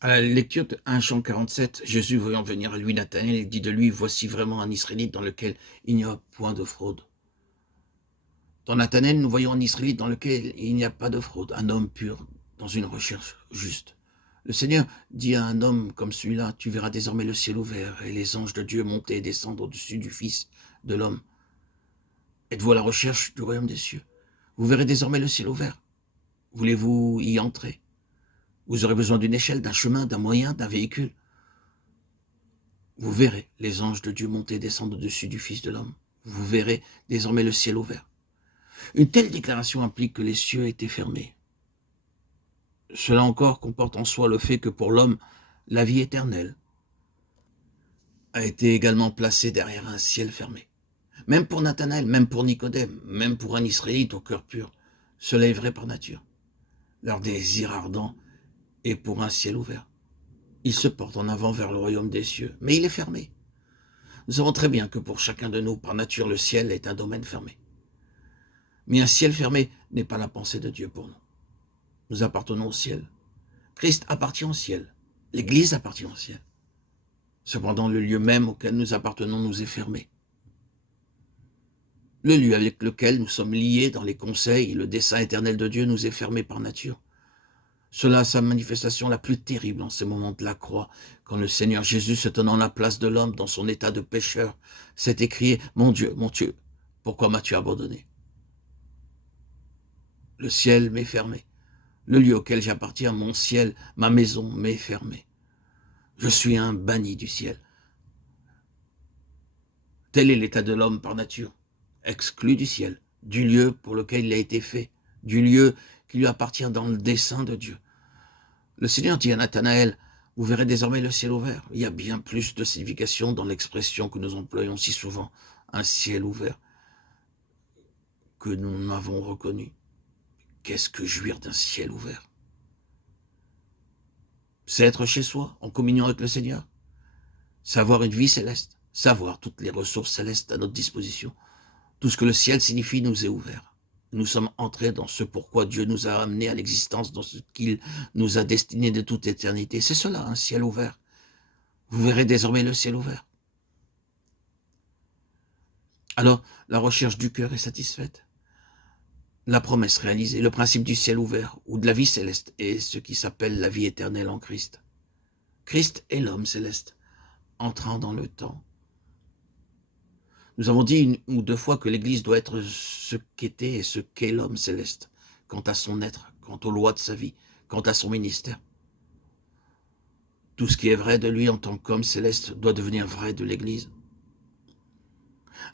À la lecture de 1 Jean 47, Jésus voyant venir à lui Nathanaël, il dit de lui, voici vraiment un Israélite dans lequel il n'y a point de fraude. Dans Nathanaël, nous voyons un Israélite dans lequel il n'y a pas de fraude, un homme pur, dans une recherche juste. Le Seigneur dit à un homme comme celui-là, tu verras désormais le ciel ouvert et les anges de Dieu monter et descendre au-dessus du Fils de l'homme. Êtes-vous à la recherche du royaume des cieux? Vous verrez désormais le ciel ouvert. Voulez-vous y entrer? Vous aurez besoin d'une échelle, d'un chemin, d'un moyen, d'un véhicule. Vous verrez les anges de Dieu monter et descendre au-dessus du Fils de l'homme. Vous verrez désormais le ciel ouvert. Une telle déclaration implique que les cieux étaient fermés. Cela encore comporte en soi le fait que pour l'homme, la vie éternelle a été également placée derrière un ciel fermé. Même pour Nathanaël, même pour Nicodème, même pour un Israélite au cœur pur, cela est vrai par nature. Leur désir ardent est pour un ciel ouvert. Ils se portent en avant vers le royaume des cieux, mais il est fermé. Nous savons très bien que pour chacun de nous, par nature, le ciel est un domaine fermé. Mais un ciel fermé n'est pas la pensée de Dieu pour nous. Nous appartenons au ciel. Christ appartient au ciel. L'Église appartient au ciel. Cependant, le lieu même auquel nous appartenons nous est fermé. Le lieu avec lequel nous sommes liés dans les conseils et le dessein éternel de Dieu nous est fermé par nature. Cela a sa manifestation la plus terrible en ces moments de la croix, quand le Seigneur Jésus, se tenant la place de l'homme dans son état de pécheur, s'est écrié « Mon Dieu, pourquoi m'as-tu abandonné ?» Le ciel m'est fermé. Le lieu auquel j'appartiens, mon ciel, ma maison m'est fermée. Je suis un banni du ciel. Tel est l'état de l'homme par nature, exclu du ciel, du lieu pour lequel il a été fait, du lieu qui lui appartient dans le dessein de Dieu. Le Seigneur dit à Nathanaël, vous verrez désormais le ciel ouvert. Il y a bien plus de signification dans l'expression que nous employons si souvent, un ciel ouvert, que nous n'avons reconnu. Qu'est-ce que jouir d'un ciel ouvert? C'est être chez soi, en communion avec le Seigneur. Savoir une vie céleste, savoir toutes les ressources célestes à notre disposition. Tout ce que le ciel signifie nous est ouvert. Nous sommes entrés dans ce pourquoi Dieu nous a amenés à l'existence, dans ce qu'il nous a destiné de toute éternité. C'est cela, un ciel ouvert. Vous verrez désormais le ciel ouvert. Alors, la recherche du cœur est satisfaite. La promesse réalisée, le principe du ciel ouvert ou de la vie céleste est ce qui s'appelle la vie éternelle en Christ. Christ est l'homme céleste, entrant dans le temps. Nous avons dit une ou deux fois que l'Église doit être ce qu'était et ce qu'est l'homme céleste, quant à son être, quant aux lois de sa vie, quant à son ministère. Tout ce qui est vrai de lui en tant qu'homme céleste doit devenir vrai de l'Église.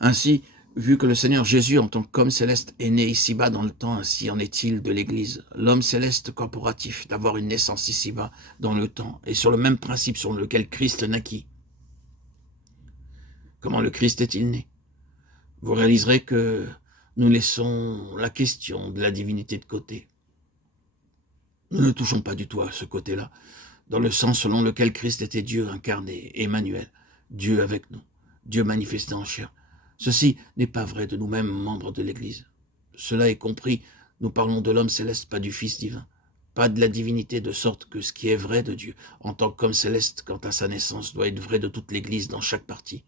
Ainsi, vu que le Seigneur Jésus en tant qu'homme céleste est né ici-bas dans le temps, ainsi en est-il de l'Église. L'homme céleste corporatif d'avoir une naissance ici-bas dans le temps, et sur le même principe sur lequel Christ naquit. Comment le Christ est-il né? Vous réaliserez que nous laissons la question de la divinité de côté. Nous ne touchons pas du tout à ce côté-là, dans le sens selon lequel Christ était Dieu incarné, Emmanuel, Dieu avec nous, Dieu manifesté en chair. Ceci n'est pas vrai de nous-mêmes, membres de l'Église. Cela est compris, nous parlons de l'homme céleste, pas du Fils divin, pas de la divinité, de sorte que ce qui est vrai de Dieu, en tant qu'homme céleste, quant à sa naissance, doit être vrai de toute l'Église dans chaque partie.